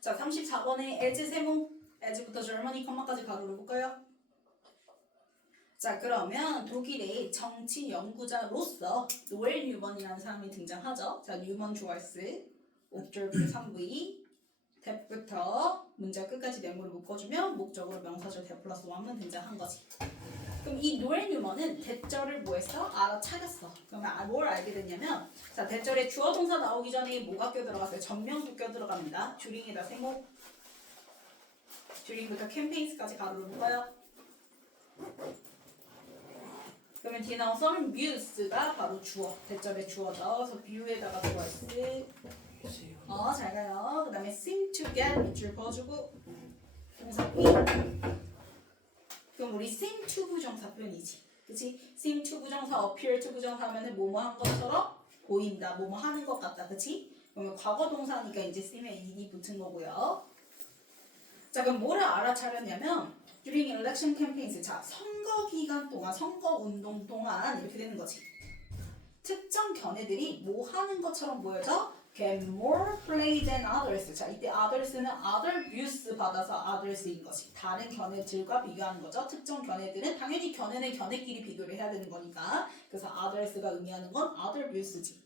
자, 34번에 as 세모, as부터 Germany, 컴마까지 가로를 볼까요? 자, 그러면 독일의 정치 연구자로서 노엘 뉴먼이라는 사람이 등장하죠. 자, 뉴먼 주얼스, 옵저브 3v, 대부터 문장 끝까지 네모를 묶어주면 목적으로 명사절 대 플러스 1만 등장한 거지. 그럼 이 노엘 뉴먼은 대절을 뭐 했어? 알아차렸어. 그러면 뭘 알게 됐냐면, 자, 대절에 주어 동사 나오기 전에 뭐가 껴들어갔어요? 전명도 껴들어갑니다. 듀링에다 세모, 듀링부터 캠페인스까지 가로를 묶어요. 그러면 뒤에 나온 썸 뮤스가 바로 주어, 대절의 주어죠. 그래서 뷰에다가 주어스. 잘 가요. 그 다음에 seem to get 밑줄 그어주고 동사 B. 그럼 우리 seem to 부정사 표현이지. 그치? seem to 부정사, appear to 부정사 하면은 뭐뭐 한 것처럼 보인다. 뭐뭐 하는 것 같다. 그치? 그러면 과거 동사니까 이제 seem에 ed이 붙은 거고요. 자, 그럼 뭐를 알아차렸냐면 during election campaigns. 자, 선거 기간 동안, 선거 운동 동안 이렇게 되는 거지. 특정 견해들이 뭐 하는 것처럼 보여져? get more play than others. 자, 이때 others는 other views 받아서 others인 것이 다른 견해들과 비교하는 거죠. 특정 견해들은 당연히 견해는 견해끼리 비교를 해야 되는 거니까. 그래서 others가 의미하는 건 other views지.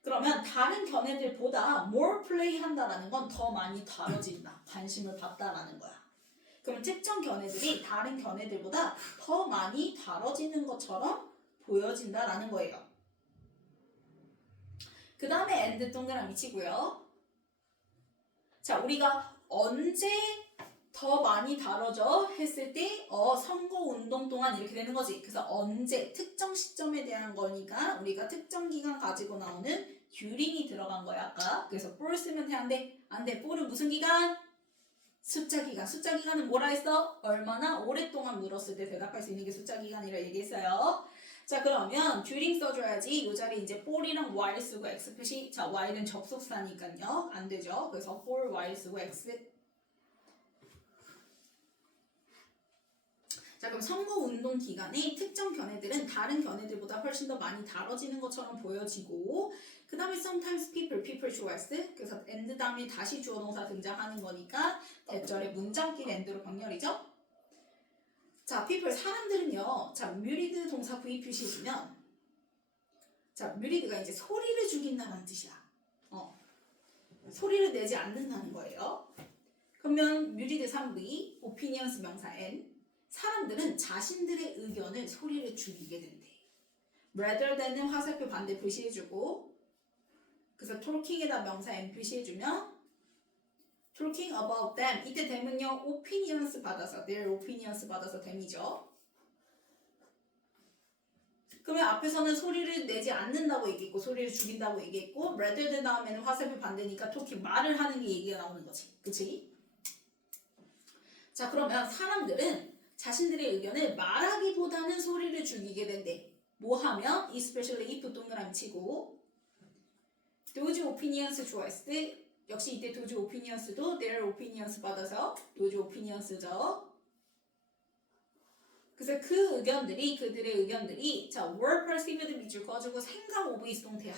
그러면 다른 견해들보다 more play 한다라는 건 더 많이 다뤄진다. 관심을 받다라는 거야. 그러면 특정 견해들이 다른 견해들보다 더 많이 다뤄지는 것처럼 보여진다라는 거예요. 그 다음에 and 동그라미 치고요. 자, 우리가 언제 더 많이 다뤄져 했을 때 선거운동 동안 이렇게 되는 거지. 그래서 언제, 특정 시점에 대한 거니까 우리가 특정 기간 가지고 나오는 during이 들어간 거야 아까. 그래서 for 쓰면 돼, 안 돼? 안 돼. for은 무슨 기간? 숫자 기간. 숫자 기간은 뭐라 했어? 얼마나 오랫동안 물었을 때 대답할 수 있는 게 숫자 기간이라 얘기했어요. 자, 그러면 during 써줘야지. 이 자리에 이제 for이랑 while 쓰고 x 표시. 자, while은 접속사니까요. 안 되죠. 그래서 for, while 쓰고 x. 자, 그럼 선거운동 기간에 특정 견해들은 다른 견해들보다 훨씬 더 많이 다뤄지는 것처럼 보여지고, 그 다음에 sometimes people 주어스. 그래서 and 다음에 다시 주어 동사 등장하는 거니까 대절의 문장끼리 and로 병렬이죠. 자, people 사람들은요. 자, 뮤리드 동사 V 표시해주면, 자, 뮤리드가 이제 소리를 죽인다는 뜻이야. 소리를 내지 않는다는 거예요. 그러면 뮤리드 3V, opinions 명사 N. 사람들은 자신들의 의견을 소리를 죽이게 된대. rather than은 화살표 반대 표시해주고, 그래서 talking에다 명사 N 표시해주면 talking about them. 이때 them은요 opinions 받아서 their opinions 받아서 them이죠. 그러면 앞에서는 소리를 내지 않는다고 얘기했고 소리를 죽인다고 얘기했고 rather than 다음에는 화살표 반대니까 talking 말을 하는 게 얘기가 나오는 거지. 그치? 자, 그러면 사람들은 자신들의 의견을 말하기보다는 소리를 죽이게 된대. 뭐 하면? especially if 동그라미 치고 those opinions 주어했을 때 역시 이때 those opinions도 their opinions 받아서 those opinions죠. 그래서 그 의견들이, 그들의 의견들이 자, were perceived 밑줄 그어주고 생각 오브 수동태야.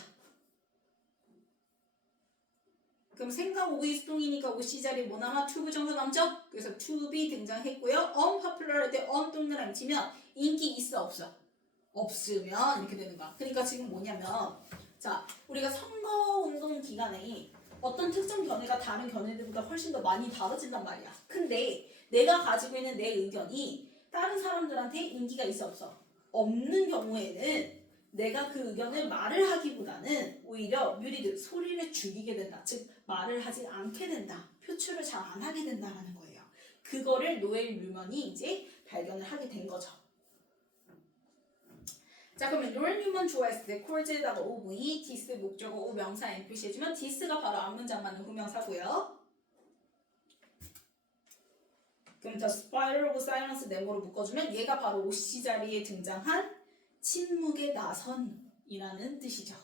그럼 생각 오브 수동이니까 OC 자리에 뭐 남아? to 부정사 남죠? 그래서 to be 등장했고요. unpopular 할 때 on 동그라미 치면 인기 있어 없어? 없으면 이렇게 되는 거야. 그러니까 지금 뭐냐면 자, 우리가 선거운동 기간에 어떤 특정 견해가 다른 견해들보다 훨씬 더 많이 다뤄진단 말이야. 근데 내가 가지고 있는 내 의견이 다른 사람들한테 인기가 있어 없어? 없는 경우에는 내가 그 의견을 말을 하기보다는 오히려 뮤리드 소리를 죽이게 된다. 즉 말을 하지 않게 된다. 표출을 잘 안 하게 된다라는 거예요. 그거를 노엘 뉴먼이 이제 발견을 하게 된 거죠. 자, 그러면 노엘 뉴먼 좋아했을 때 콜즈에다가 OV, 디스 목적어 O 명사 N 표시해주면 디스가 바로 앞문장 맞는 후명사고요. 그럼 The Spiral of Silence 네모로 묶어주면 얘가 바로 OC 자리에 등장한 침묵의 나선이라는 뜻이죠.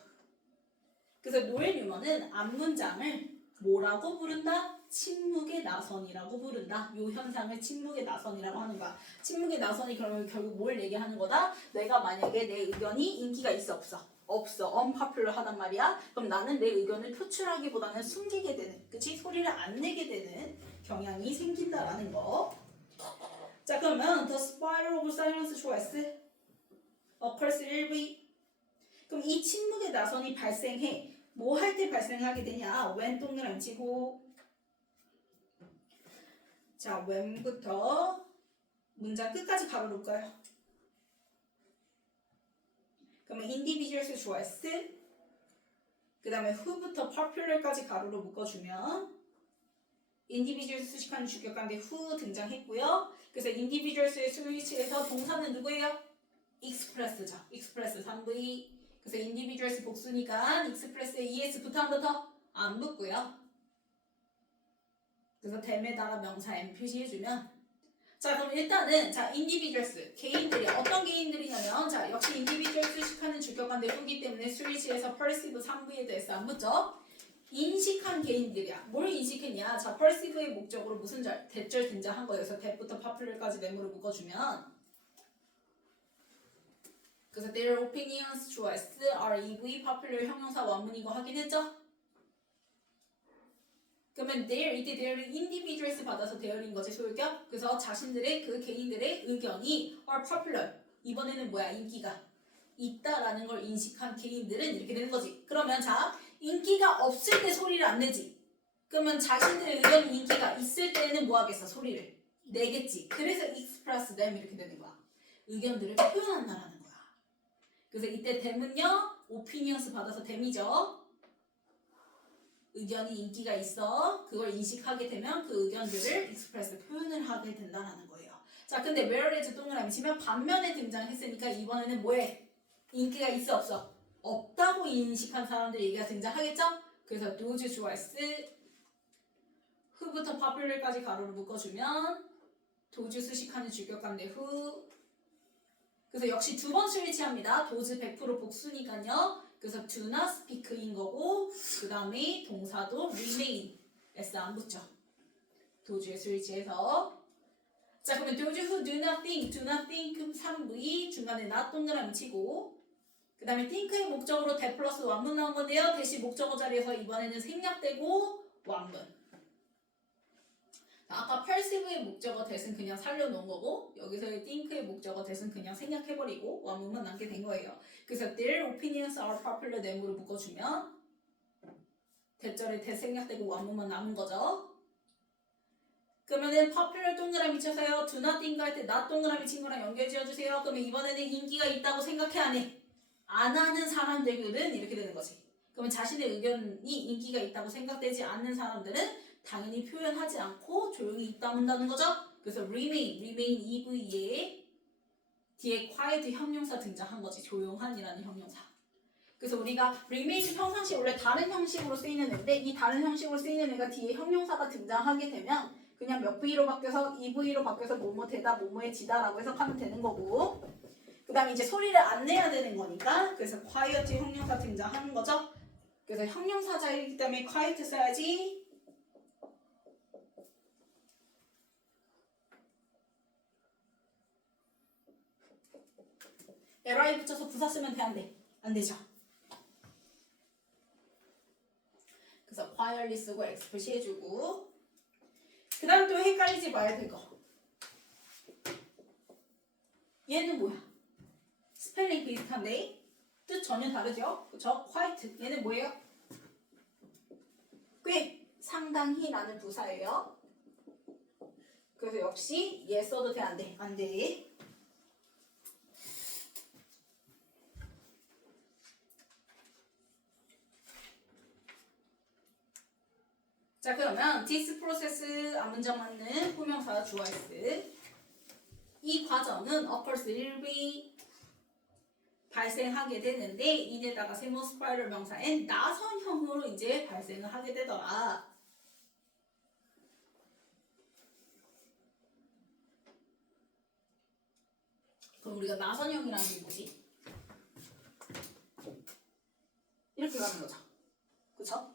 그래서 노엘 뉴먼은 앞문장을 뭐라고 부른다? 침묵의 나선이라고 부른다. 이 현상을 침묵의 나선이라고 하는 거야. 침묵의 나선이 그러면 결국 뭘 얘기하는 거다? 내가 만약에 내 의견이 인기가 있어 없어? 없어. unpopular 하단 말이야. 그럼 나는 내 의견을 표출하기보다는 숨기게 되는, 그치? 소리를 안 내게 되는 경향이 생긴다라는 거. 자, 그러면 the spiral of silence choice occurs 1위. 그럼 이 침묵의 나선이 발생해. 뭐 할 때 발생하게 되냐? when 동그라미 치고. 자, when부터 문장 끝까지 가로 놓을까요? 그러면 individuals choice, 그 다음에 who부터 popular까지 가로로 묶어주면 individuals 수식하는 주격가인데 who 등장했고요. 그래서 individuals의 스위치에서 동사는 누구예요? express죠. express 3V. 그래서 individuals 복수니까 express에 es부터 한 번 더 안 붙고요. 그래서 them에다가 명사 m 표시해주면, 자, 그럼 일단은 자 individuals 개인들이 어떤 개인들이냐면, 자 역시 individuals 수식하는 주격관대 후기 때문에 스위치에서 perceive 3V에 대해서 안 붙죠. 인식한 개인들이야. 뭘 인식했냐? 자 perceive의 목적으로 무슨 대절 등장한 거여서 that부터 popular까지 네모를 묶어주면, 그래서 their opinions, choice, are EV, popular 형용사 원문이고 확인했죠? 그러면 their, 이때 their은 individuals 받아서 their인 거지, 소유격. 그래서 자신들의 그 개인들의 의견이 are popular, 이번에는 뭐야? 인기가 있다라는 걸 인식한 개인들은 이렇게 되는 거지. 그러면 자 인기가 없을 때 소리를 안 내지. 그러면 자신들의 의견이 인기가 있을 때는 뭐 하겠어? 소리를 내겠지. 그래서 express them 이렇게 되는 거야. 의견들을 표현한다라는 거야. 그래서 이때 them은요 opinions 받아서 them이죠. 의견이 인기가 있어. 그걸 인식하게 되면 그 의견들을 express, 표현을 하게 된다는 거예요. 자, 근데 whereas 동그라미 치면 반면에 등장했으니까 이번에는 뭐해? 인기가 있어 없어? 없다고 인식한 사람들 얘기가 등장하겠죠? 그래서 those choice, who부터 popular까지 가로로 묶어주면 those 수식하는 주격관대 who. 그래서 역시 두 번 스위치합니다. those 100% 복수니까요. 그래서 do not speak인 거고, 그 다음에 동사도 remain, s 안 붙죠. does의 스위치해서. 자, 그러면 those who do not think, do not think 3V 중간에 not 동그라미 치고, 그 다음에 think의 목적으로 that 플러스 완문 나온 건데요. 대시 목적어 자리에서 이번에는 생략되고 완문. 아까 perceive의 목적어 that은 그냥 살려놓은 거고, 여기서의 think의 목적어 that은 그냥 생략해버리고 완문만 남게 된 거예요. 그래서 their opinions are popular them으로 묶어주면 대절에 that 생략되고 완문만 남은 거죠. 그러면은 popular 동그라미 쳐서요. do not think 할 때 not 동그라미 친 거랑 연결 지어주세요. 그러면 이번에는 인기가 있다고 생각해 안 해? 안 하는 사람들은 이렇게 되는 거지. 그러면 자신의 의견이 인기가 있다고 생각되지 않는 사람들은 당연히 표현하지 않고 조용히 입다문다는 거죠. 그래서 remain EV에 뒤에 quiet 형용사 등장한 거지. 조용한이라는 형용사. 그래서 우리가 remain 평상시 원래 다른 형식으로 쓰이는 애인데, 이 다른 형식으로 쓰이는 애가 뒤에 형용사가 등장하게 되면 그냥 몇 V로 바뀌어서 EV로 바뀌어서 뭐뭐 되다 뭐뭐의 지다라고 해석하면 되는 거고, 그 다음에 이제 소리를 안 내야 되는 거니까 그래서 quiet 형용사 등장하는 거죠. 그래서 형용사자이기 때문에 quiet 써야지. li 붙여서 부사 쓰면 돼, 안 돼? 안 되죠. 그래서 quietly 쓰고 explicit 해주고, 그 다음 또 헷갈리지 말아야 될 거. 얘는 뭐야? 스펠링 비슷한데 뜻 전혀 다르죠? 그쵸? quiet, 얘는 뭐예요? 꽤 상당히 라는 부사예요. 그래서 역시 얘 써도 돼, 안 돼? 안 돼. 자, 그러면 this process 앞문장 맞는 후명사 주어있을 이 과정은 occurs will be 발생하게 되는데, 이에다가 세모 스파이럴 명사엔 나선형으로 이제 발생을 하게 되더라. 그럼 우리가 나선형이라는 게 뭐지? 이렇게 가는 거죠. 그쵸?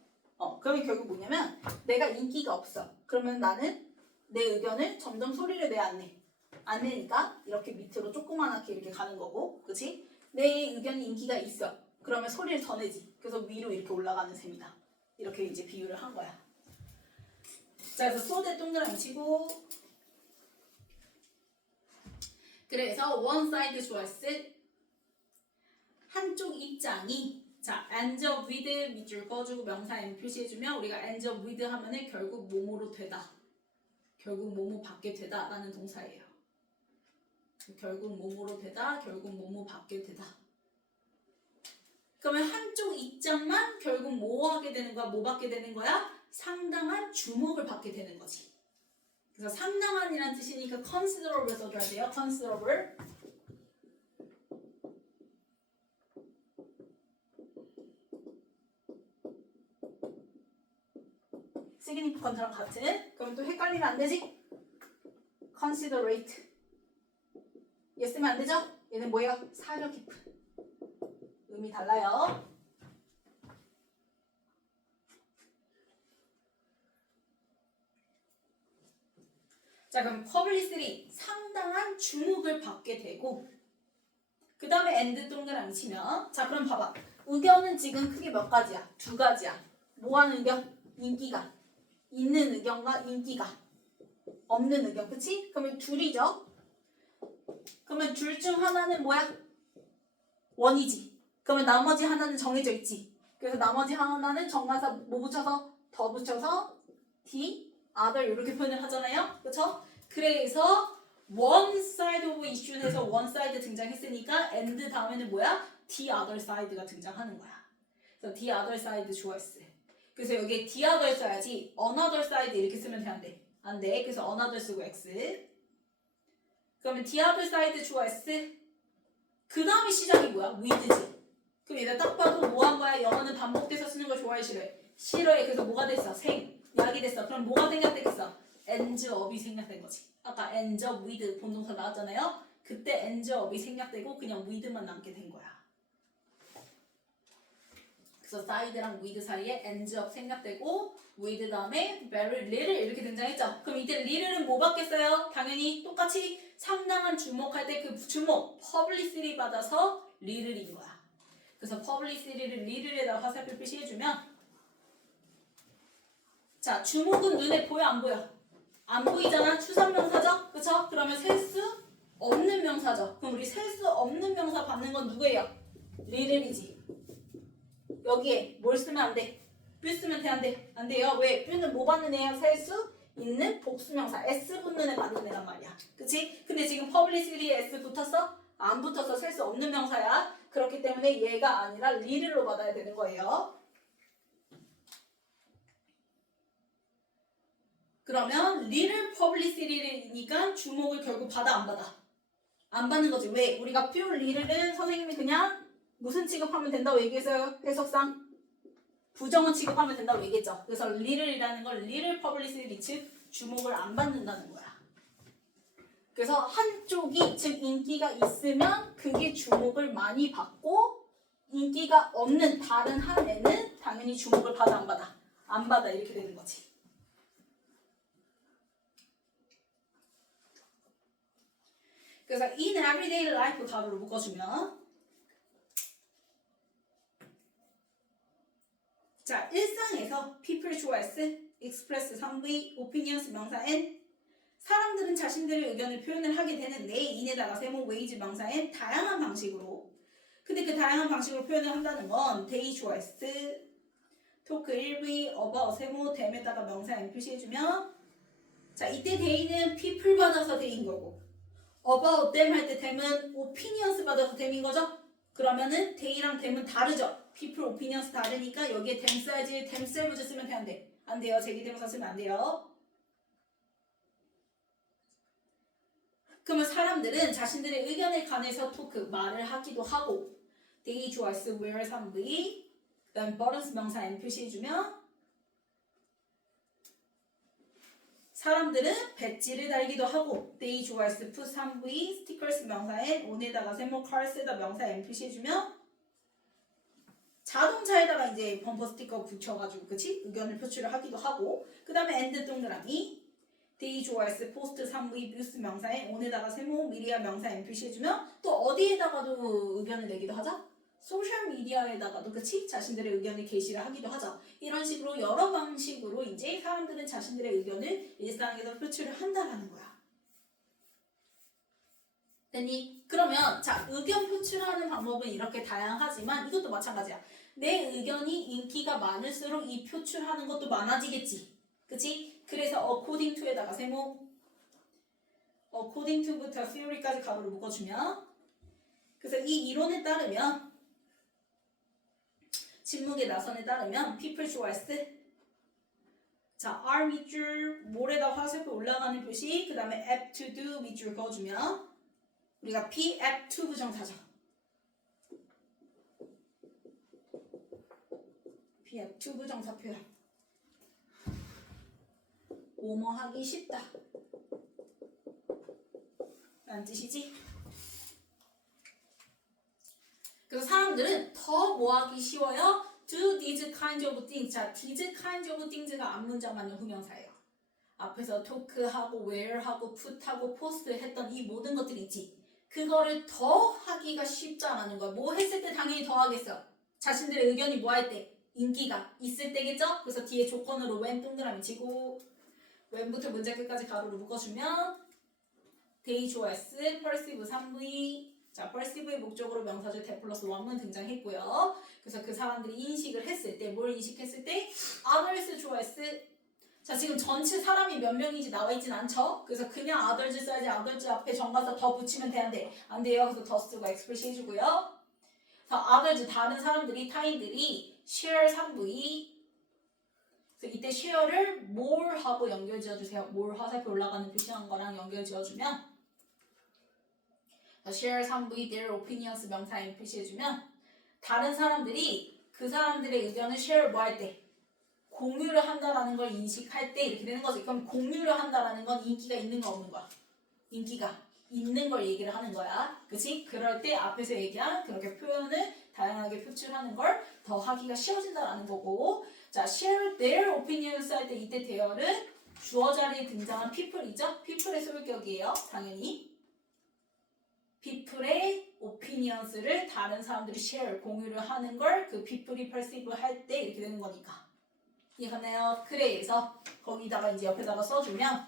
그러면 결국 뭐냐면 내가 인기가 없어. 그러면 나는 내 의견을 점점 소리를 내, 안 내? 안 내니까 이렇게 밑으로 조그만하게 이렇게 가는 거고, 그치? 내 의견이 인기가 있어. 그러면 소리를 더 내지. 그래서 위로 이렇게 올라가는 셈이다. 이렇게 이제 비유를 한 거야. 자, 그래서 소대 동그라미 치고 그래서 one side choice 한쪽 입장이 자, end up with 밑줄 그어주고 명사 M 표시해주면 우리가 end up with 하면은 결국 뭐뭐로 되다. 결국 뭐뭐 받게 되다 라는 동사예요. 결국 뭐뭐로 되다, 결국 뭐뭐 받게 되다. 그러면 한쪽 입장만 결국 뭐 하게 되는 거야? 뭐 받게 되는 거야? 상당한 주목을 받게 되는 거지. 그래서 상당한이란 뜻이니까 considerable 써줘야 돼요. considerable. significant랑 같은. 그럼 또 헷갈리면 안 되지? considerate. 얘 쓰면 안 되죠? 얘는 뭐예요? 사려 깊은. 의미 달라요. 자, 그럼 publicity 상당한 주목을 받게 되고 그 다음에 and 동그라미 치면 자, 그럼 봐봐. 의견은 지금 크게 몇 가지야? 두 가지야. 뭐 하는 의견? 인기가. 있는 의견과 인기가. 없는 의견. 그치? 그러면 둘이죠. 그러면 둘 중 하나는 뭐야? 원이지. 그러면 나머지 하나는 정해져 있지. 그래서 나머지 하나는 정관사 뭐 붙여서 더 붙여서 D, other 이렇게 표현을 하잖아요. 그쵸? 그래서 one side of issue에서 one side 등장했으니까 and 다음에는 뭐야? the other side가 등장하는 거야. 그래서 the other side choice. 그래서 여기에 the other 써야지 another side 이렇게 쓰면 돼, 안 돼? 안 돼. 그래서 another 쓰고 x. 그러면 the other side choice. 그 다음에 시작이 뭐야? with지. 그럼 얘들 딱 봐도 뭐 한 거야? 영어는 반복돼서 쓰는 걸 좋아해, 싫어해? 싫어해. 그래서 뭐가 됐어? 약이 됐어. 그럼 뭐가 생략되겠어? ends up이 생략된 거지. 아까 ends up with 본동사 나왔잖아요. 그때 ends up이 생략되고 그냥 with만 남게 된 거야. 그래서 side랑 with 사이에 ends up 생략되고 with 다음에 very little 이렇게 등장했죠. 그럼 이때 little은 뭐 받겠어요? 당연히 똑같이 상당한 주목할 때 그 주목, publicity 받아서 little인 거야. 그래서 publicity를 little에다 화살표 표시해주면 자, 주목은 눈에 보여 안 보여? 안 보이잖아. 추상명사죠? 그쵸? 그러면 셀 수 없는 명사죠. 그럼 우리 셀 수 없는 명사 받는 건 누구예요? little이지. 여기에 뭘 쓰면 안 돼? 뷰 쓰면 돼, 안 돼? 안 돼요. 왜? 뷰는 뭐 받는 애야? 셀 수 있는 복수명사 S 붙는 애 받는 애란 말이야. 그치? 근데 지금 publicity에 S 붙었어? 안 붙어서 셀 수 없는 명사야. 그렇기 때문에 얘가 아니라 little로 받아야 되는 거예요. 그러면 little publicity니까 주목을 결국 받아 안 받아? 안 받는 거지. 왜? 우리가 pure little은 선생님이 그냥 무슨 취급하면 된다고 얘기했어요? 해석상 부정어 취급하면 된다고 얘기했죠. 그래서 little이라는 걸 little publicity 즉 주목을 안 받는다는 거야. 그래서 한쪽이 즉 인기가 있으면 그게 주목을 많이 받고 인기가 없는 다른 한 애는 당연히 주목을 받아 안 받아? 안 받아 이렇게 되는 거지. 그래서 in everyday life 가로로 묶어주면 자, 일상에서 people choice, express 상부의, opinions 명사 n 사람들은 자신들의 의견을 표현을 하게 되는데 in에다가 세모 ways 명사 n 다양한 방식으로 근데 그 다양한 방식으로 표현을 한다는 건 they choice, talk 일부, about 세모 them에다가 명사 n 표시해주면 자, 이때 they는 people 받아서 they인 거고 about them 할 때 them은 opinions 받아서 them인 거죠? 그러면은 they랑 them은 다르죠? people, opinions 다르니까 여기에 them 써야지 themselves 쓰면 돼, 안 돼? 안 돼요. 제기대명사 쓰면 안 돼요. 그러면 사람들은 자신들의 의견에 관해서 토크, 말을 하기도 하고 they choice, where 상부의 그 다음 burdens 명사 n 표시해주면 사람들은 배지를 달기도 하고 they choice, put 상부의 stickers 명사 n on에다가 세모 cars에다 명사 n 표시해주면 자동차에다가 이제 범퍼 스티커 붙여가지고 그치? 의견을 표출을 하기도 하고 그 다음에 and 동그라미 they choice, post 상부의 뮤스 명사에 on에다가 세모 미리아 명사 n 표시해주면 또 어디에다가도 의견을 내기도 하죠? 소셜 미디어에다가도 그치? 자신들의 의견을 게시를 하기도 하죠. 이런 식으로 여러 방식으로 이제 사람들은 자신들의 의견을 일상에서 표출을 한다라는 거야. 됐니? 그러면 자 의견 표출하는 방법은 이렇게 다양하지만 이것도 마찬가지야. 내 의견이 인기가 많을수록 이 표출하는 것도 많아지겠지. 그치? 그래서 according to에다가 세모 according to부터 theory까지 가로를 묶어주면 그래서 이 이론에 따르면 침묵의 나선에 따르면 people choice 자 R 밑줄 모래다 화살표 올라가는 표시 그 다음에 apt to do 밑줄 그어주면 우리가 P apt to 부정사죠. P apt to 부정사 표현 뭐뭐 하기 쉽다 라는 뜻이지. 그래서 사람들은 더 뭐 하기 쉬워요? Do these kinds of things. 자, these kinds of things가 앞문장만요 후명사예요. 앞에서 talk하고 where하고 put하고 post 했던 이 모든 것들이 있지. 그거를 더 하기가 쉽다라는 거야. 뭐 했을 때 당연히 더 하겠어. 자신들의 의견이 뭐 할 때? 인기가 있을 때겠죠? 그래서 뒤에 조건으로 when 동그라미 치고 when부터 문제 끝까지 가로로 묶어주면 they 좋아했어. perceive 3V 자, perceive의 목적으로 명사절 that 플러스 1문 등장했고요. 그래서 그 사람들이 인식을 했을 때, 뭘 인식했을 때? others 좋아했어. 자, 지금 전체 사람이 몇 명인지 나와 있진 않죠? 그래서 그냥 others 써야지 others 앞에 정관사 더 붙이면 되는데 안 돼요. 그래서 더 쓰고 express 해주고요. 그래서 others 다른 사람들이 타인들이 share 3V 그래서 이때 share를 more 하고 연결 지어주세요. more 화살표 올라가는 표시한 거랑 연결 지어주면 share 3V their opinions 명사인 표시해주면 다른 사람들이 그 사람들의 의견을 share 뭐 할 때? 공유를 한다라는 걸 인식할 때 이렇게 되는 거지. 그럼 공유를 한다라는 건 인기가 있는 거 없는 거야? 인기가 있는 걸 얘기를 하는 거야. 그치? 그럴 때 앞에서 얘기한 그렇게 표현을 다양하게 표출하는 걸 더 하기가 쉬워진다라는 거고 자, share their opinions 할 때 이때 대열은 주어 자리에 등장한 people이죠? people의 소유격이에요. 당연히. people의 opinions를 다른 사람들이 share, 공유를 하는 걸 그 people이 perceive 할 때 이렇게 되는 거니까. 이해가나요? 그래서 거기다가 이제 옆에다가 써주면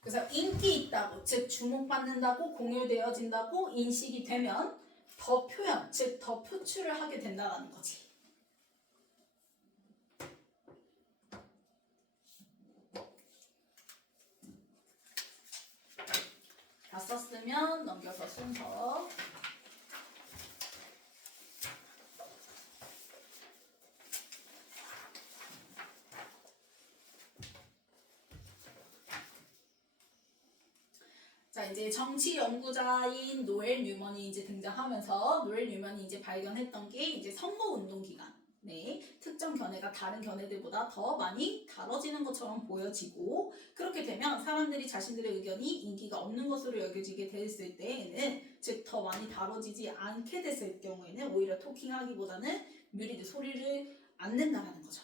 그래서 인기 있다고, 즉 주목받는다고, 공유되어진다고 인식이 되면 더 표현, 즉 더 표출을 하게 된다는 거지. 다 썼으면 넘겨서 순서. 자, 이제 정치 연구자인 노엘 뉴먼이 이제 등장하면서 노엘 뉴먼이 이제 발견했던 게 이제 선거 운동 기간. 네, 특정 견해가 다른 견해들보다 더 많이 다뤄지는 것처럼 보여지고 그렇게 되면 사람들이 자신들의 의견이 인기가 없는 것으로 여겨지게 됐을 때에는 즉 더 많이 다뤄지지 않게 됐을 경우에는 오히려 토킹하기보다는 뮤리드 소리를 안 낸다라는 거죠.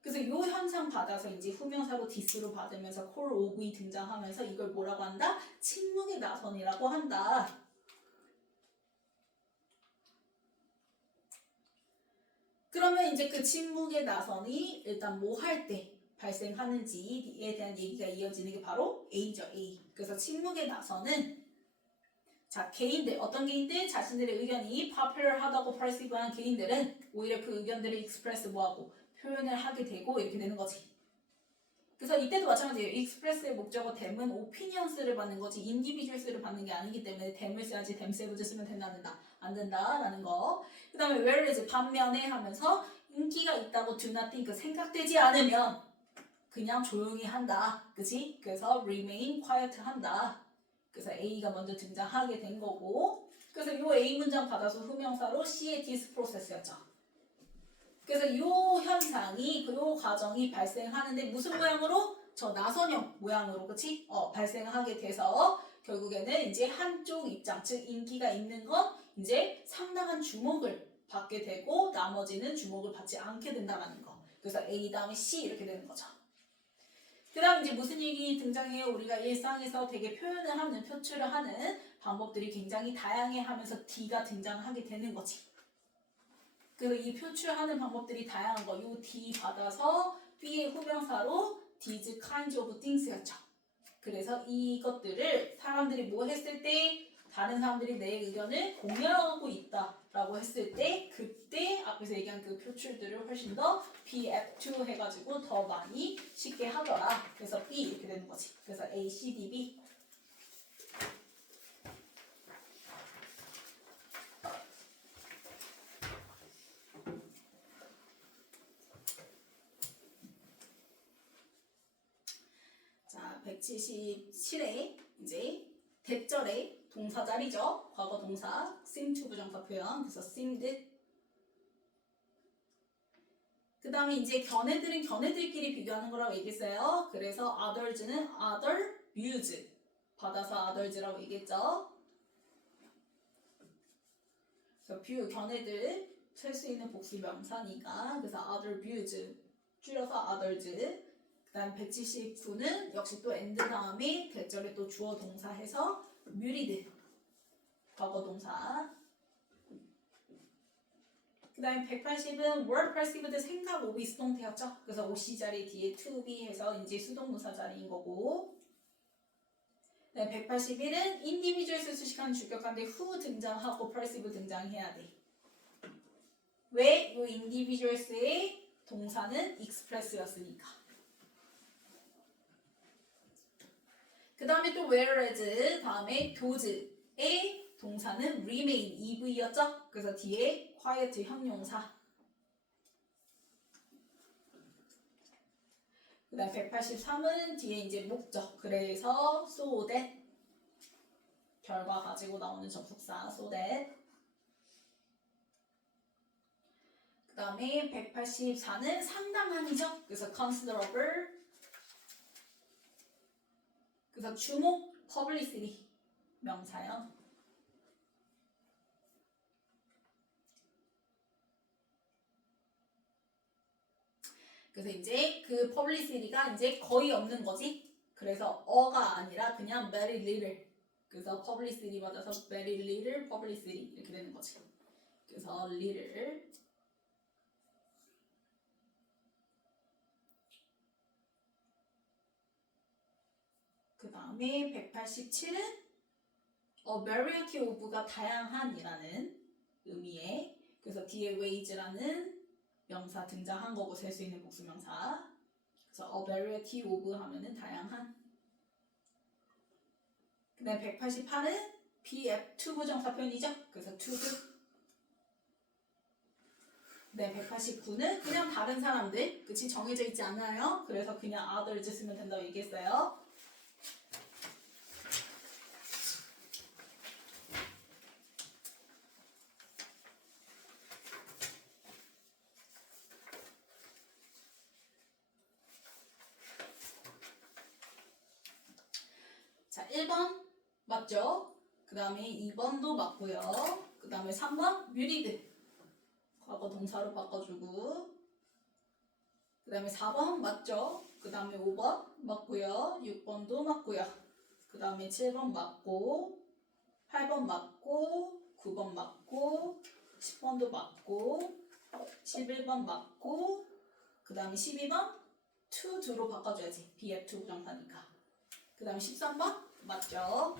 그래서 이 현상 받아서 이제 후명사로 디스로 받으면서 콜 오브이 등장하면서 이걸 뭐라고 한다? 침묵의 나선이라고 한다. 그러면 이제 그 침묵의 나선이 일단 뭐 할 때 발생하는지에 대한 얘기가 이어지는 게 바로 A죠, A. 그래서 침묵의 나선은 자, 개인들, 어떤 개인들? 자신들의 의견이 popular하다고 perceive한 개인들은 오히려 그 의견들을 express 뭐하고 표현을 하게 되고 이렇게 되는 거지. 그래서 이때도 마찬가지예요. express의 목적어 them은 opinions를 받는 거지 individuals를 받는 게 아니기 때문에 them을 써야지 themselves 쓰면 된다, 안 된다라는 거. 그 다음에 whereas 반면에 하면서 인기가 있다고 do not think 생각되지 않으면 그냥 조용히 한다. 그치? 그래서 remain quiet 한다. 그래서 A가 먼저 등장하게 된 거고 그래서 요 A 문장 받아서 후명사로 C의 this process였죠. 그래서 요 현상이 요 과정이 발생하는데 무슨 모양으로? 저 나선형 모양으로 그치? 발생하게 돼서 결국에는 이제 한쪽 입장 즉 인기가 있는 건 이제 상당한 주목을 받게 되고 나머지는 주목을 받지 않게 된다는 거. 그래서 A 다음에 C 이렇게 되는 거죠. 그 다음 이제 무슨 얘기 등장해요? 우리가 일상에서 되게 표현을 하는, 표출을 하는 방법들이 굉장히 다양해 하면서 D가 등장하게 되는 거지. 그래서 이 표출하는 방법들이 다양한 거, 요 D 받아서 B의 후명사로 these kinds of things였죠. 그래서 이것들을 사람들이 뭐 했을 때 다른 사람들이 내 의견을 공유하고 있다라고 했을 때 그때 앞에서 얘기한 그 표출들을 훨씬 더 BF2 해가지고 더 많이 쉽게 하더라. 그래서 B 이렇게 되는 거지. 그래서 A, C, D, B. 자, 177에 이제 대절의 동사 자리죠. 과거 동사 seem to 부정사 표현. 그래서 seemed. 그 다음에 이제 견해들은 견해들끼리 비교하는 거라고 얘기했어요. 그래서 others는 other views 받아서 others라고 얘기했죠. 그래서 view 견해들 쓸 수 있는 복수 명사니까 그래서 other views 줄여서 others. 그 다음 179는 역시 또 and 다음에 대절에 또 주어 동사 해서 muted 과거 동사. 그 다음에 180은 were perceived 생각 오비 수동태였죠. 그래서 OC 자리 뒤에 to be 해서 이제 수동문사 자리인 거고. 그 다음에 181은 individual스 수식하는 주격한데 who 등장하고 perceive 등장해야 돼. 왜? 이 individuals의 동사는 express였으니까. 그 다음에 또 whereas 다음에 does의 동사는 remain, EV였죠? 그래서 뒤에 quiet 형용사. 그 다음 183은 뒤에 이제 목적. 그래서 so that 결과 가지고 나오는 접속사 so that. 그 다음에 184는 상당한이죠? 그래서 considerable. 그래서 주목, publicity 명사요. 그래서 이제 그 publicity가 이제 거의 없는 거지. 그래서 어가 아니라 그냥 very little. 그래서 publicity 받아서 very little publicity 이렇게 되는 거지. 그래서 little. 그 다음에 187은 variety of가 다양한이라는 의미에 그래서 뒤에 wage라는 명사 등장한 거고 셀 수 있는 복수 명사. 그래서 variety of 하면은 다양한. 그 다음에 188은 BF2 부정사 표현이죠. 그래서 to도. 네, 189는 그냥 다른 사람들. 그치? 정해져 있지 않아요. 그래서 그냥 others 쓰면 된다고 얘기했어요. 자, 1번 맞죠? 그 다음에 2번도 맞고요. 그 다음에 3번 muted 과거 동사로 바꿔주고 그 다음에 4번 맞죠? 그 다음에 5번 맞고요. 6번도 맞고요. 그 다음에 7번 맞고 8번 맞고 9번 맞고 10번도 맞고 11번 맞고 그 다음에 12번 to do로 바꿔줘야지. BF2 부정사니까. 그 다음에 13번 맞죠?